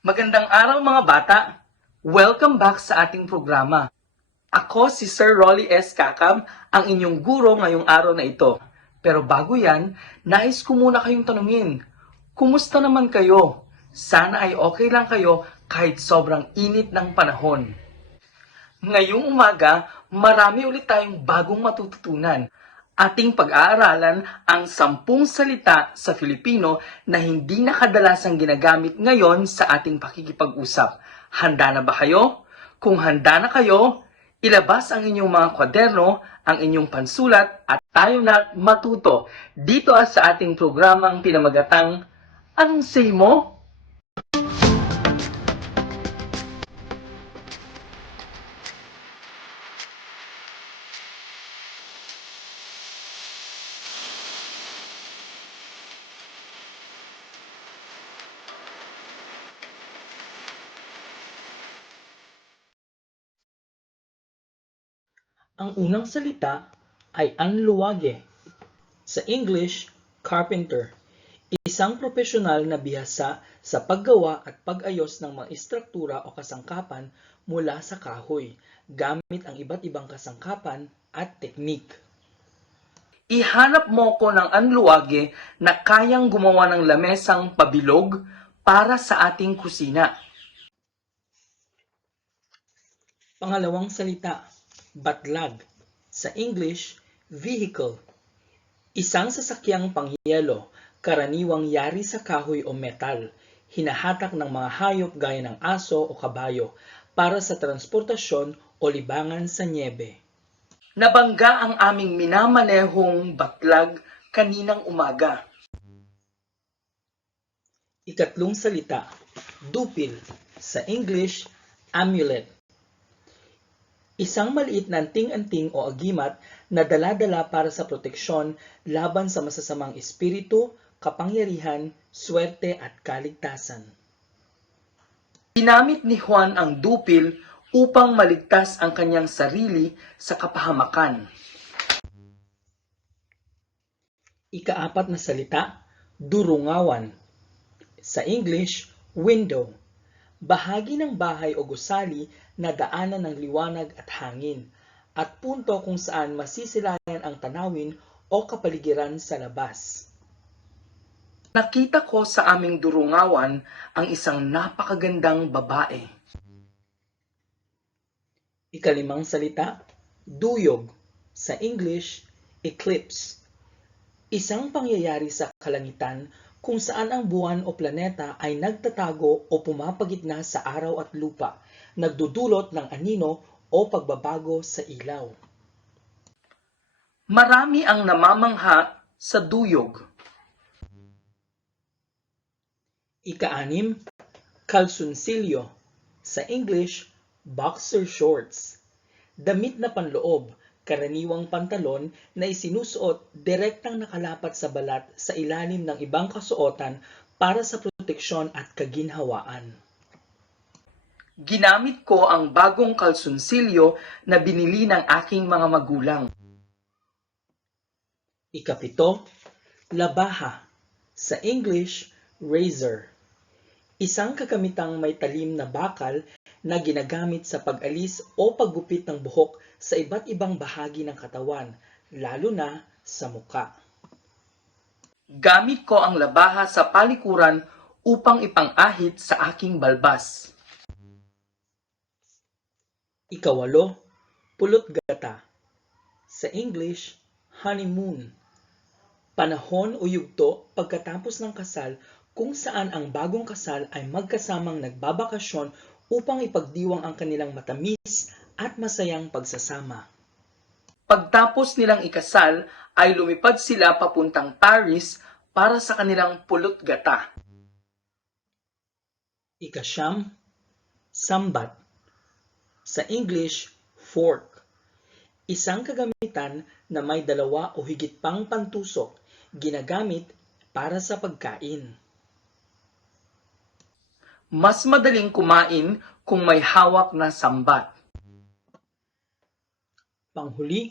Magandang araw mga bata! Welcome back sa ating programa. Ako si Sir Rolly S. Kakam, ang inyong guro ngayong araw na ito. Pero bago yan, nais ko muna kayong tanungin, kumusta naman kayo? Sana ay okay lang kayo kahit sobrang init ng panahon. Ngayong umaga, marami ulit tayong bagong matututunan. Ating pag-aaralan ang sampung salita sa Filipino na hindi na kadalasang ginagamit ngayon sa ating pakikipag-usap. Handa na ba kayo? Kung handa na kayo, ilabas ang inyong mga kwaderno, ang inyong pansulat at tayo na matuto dito sa ating programang pinamagatang Anong say mo? Ang unang salita ay anluwage. Sa English, carpenter. Isang profesional na bihasa sa paggawa at pag-ayos ng mga istruktura o kasangkapan mula sa kahoy, gamit ang iba't ibang kasangkapan at teknik. Ihanap mo ko ng anluwage na kayang gumawa ng lamesang pabilog para sa ating kusina. Pangalawang salita, batlag. Sa English, vehicle. Isang sasakyang pangyelo, karaniwang yari sa kahoy o metal, hinahatak ng mga hayop gaya ng aso o kabayo para sa transportasyon o libangan sa niebe. Nabangga ang aming minamanehong batlag kaninang umaga. Ikatlong salita, dupil. Sa English, amulet. Isang maliit na anting-anting o agimat na dala-dala para sa proteksyon laban sa masasamang espiritu, kapangyarihan, swerte at kaligtasan. Ginamit ni Juan ang dupil upang maligtas ang kanyang sarili sa kapahamakan. Ikaapat na salita, durungawan. Sa English, window. Bahagi ng bahay o gusali na daanan ng liwanag at hangin, at punto kung saan masisilayan ang tanawin o kapaligiran sa labas. Nakita ko sa aming durungawan ang isang napakagandang babae. Ikalimang salita, duyog. Sa English, eclipse. Isang pangyayari sa kalangitan kung saan ang buwan o planeta ay nagtatago o pumapagitna sa araw at lupa, nagdudulot ng anino o pagbabago sa ilaw. Marami ang namamangha sa duyog. Ika-anim, kalsunsilyo. Sa English, boxer shorts. Damit na panloob, karaniwang pantalon na isinusuot direktang nakalapat sa balat sa ilalim ng ibang kasuotan para sa proteksyon at kaginhawaan. Ginamit ko ang bagong kalsunsilyo na binili ng aking mga magulang. Ikapito, labaha. Sa English, razor. Isang kagamitang may talim na bakal na ginagamit sa pag-alis o paggupit ng buhok sa iba't ibang bahagi ng katawan, lalo na sa muka. Gamit ko ang labaha sa palikuran upang ipang-ahit sa aking balbas. Ikawalo, pulot gata. Sa English, honeymoon. Panahon o yugto pagkatapos ng kasal kung saan ang bagong kasal ay magkasamang nagbabakasyon upang ipagdiwang ang kanilang matamis at masayang pagsasama. Pagtapos nilang ikasal, ay lumipad sila papuntang Paris para sa kanilang pulot gata. Ikasyam, sambat. Sa English, fork. Isang kagamitan na may dalawa o higit pang pantusok, ginagamit para sa pagkain. Mas madaling kumain kung may hawak na sambat. Panghuli,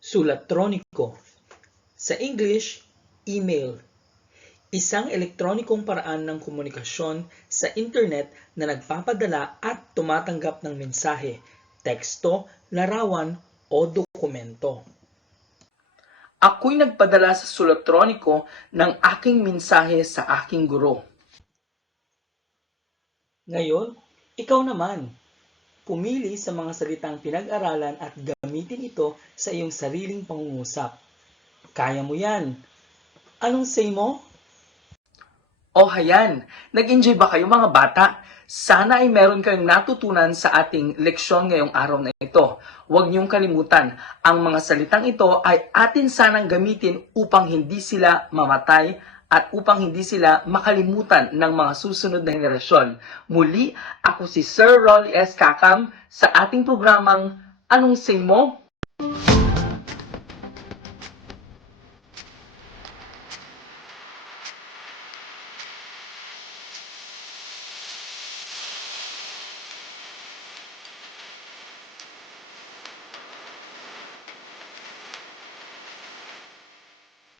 sulatroniko. Sa English, email. isang elektronikong paraan ng komunikasyon sa internet na nagpapadala at tumatanggap ng mensahe, teksto, larawan o dokumento. Ako'y nagpadala sa sulatroniko ng aking mensahe sa aking guro. Ngayon, ikaw naman. Pumili sa mga salitang pinag-aralan at gamitin ito sa iyong sariling pangungusap. Kaya mo yan. Anong say mo? O hayan, nag-enjoy ba kayo mga bata? Sana ay meron kayong natutunan sa ating leksyon ngayong araw na ito. Huwag niyong kalimutan, ang mga salitang ito ay atin sanang gamitin upang hindi sila mamatay at upang hindi sila makalimutan ng mga susunod na henerasyon. Muli, ako si Sir Rolly S. Kakam sa ating programang Anong Say Mo?